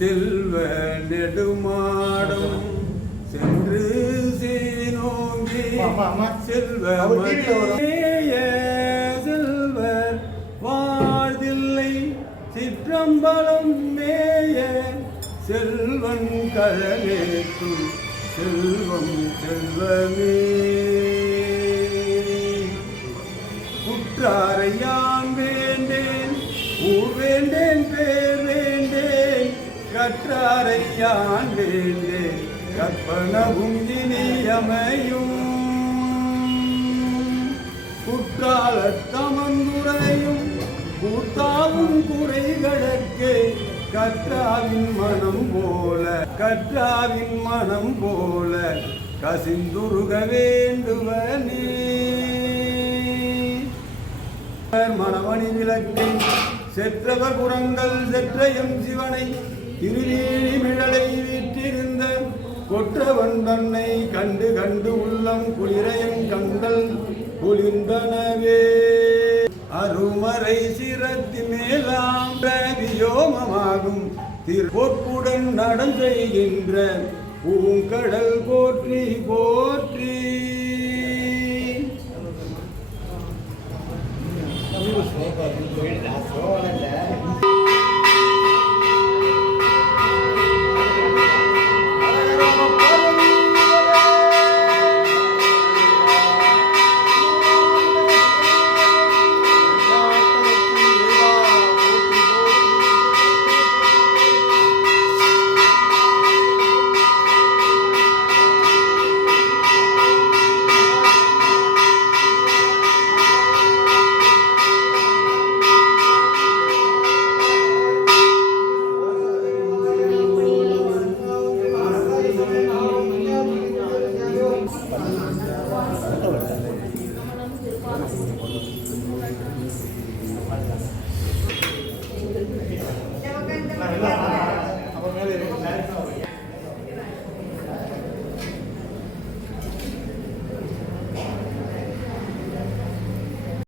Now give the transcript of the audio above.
செல்வ நெடுமாடம் சென்று சீனோங்கி. செல்வ செல்வர் வாழ்தில்லை. சிற்றம்பலம் மேய செல்வன் கழலேற்றும் செல்வம் செல்வமே. குற்றாரை வேண்டேன் கற்றாரை கற்பனவும் இனியமையும். குற்றால கூத்தாவும் குறைகளுக்கே கற்றாவின் மனம் போல கற்றாவின் மனம் போல கசிந்துருக வேண்டுவனே. மணமணி விளக்கை செற்றவர் குரங்கள் செற்றையும் சிவனை திருநீழி மிழலை வீற்றிருந்த கொற்றவன் தன்னை கண்டு கண்டு உள்ளம் குளிரையன் கண்கள் குளிர்ந்தனவே. அருமறை சிரத்தி மேலாம் வியோமமாகும் திருப்பொற்புடன் நடம் பூங்கடல் போற்றி போற்றி